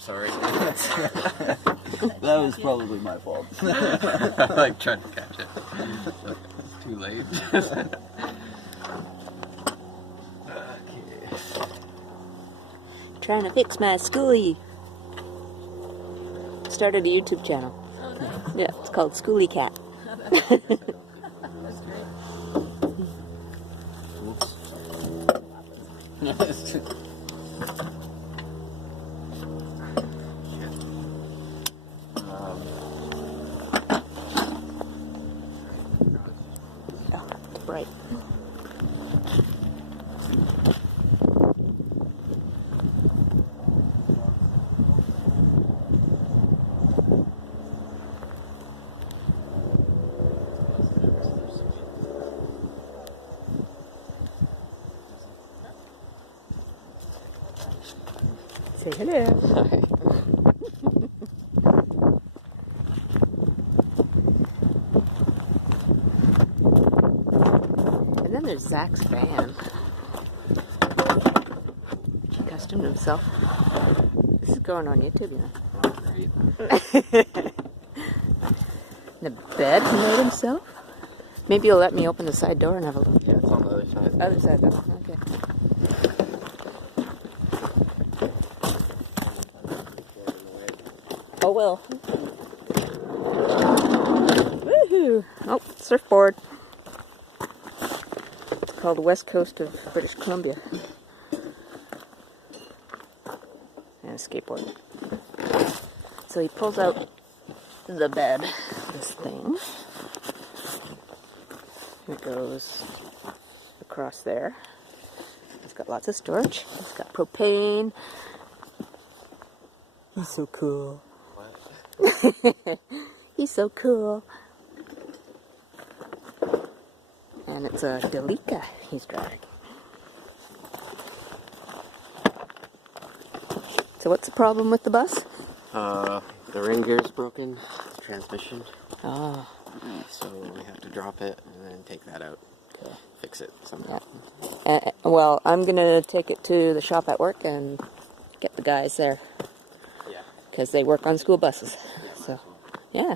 sorry. That was probably my fault. I like trying to catch it. It's too late. Trying to fix my schoolie. Started a YouTube channel. Oh, nice. Yeah, it's called Skoolie Cat. That's great. Oh, it's bright. Say hello. And then there's Zach's van. He costumed himself. This is going on YouTube, you know. The bed he made himself? Maybe you'll let me open the side door and have a look. Yeah, it's on the other side. Other side though, okay. Oh well. Woohoo! Oh, surfboard. It's called West Coast of British Columbia. And a skateboard. So he pulls out the bed, this thing. It goes across there. It's got lots of storage. It's got propane. He's so cool. He's so cool. And it's a Delica he's driving. So what's the problem with the bus? The ring gear's broken. Transmission. Oh. So we have to drop it and then take that out. Okay. Fix it somehow. Yeah. Well, I'm going to take it to the shop at work and get the guys there. Yeah. Because they work on school buses. So, yeah.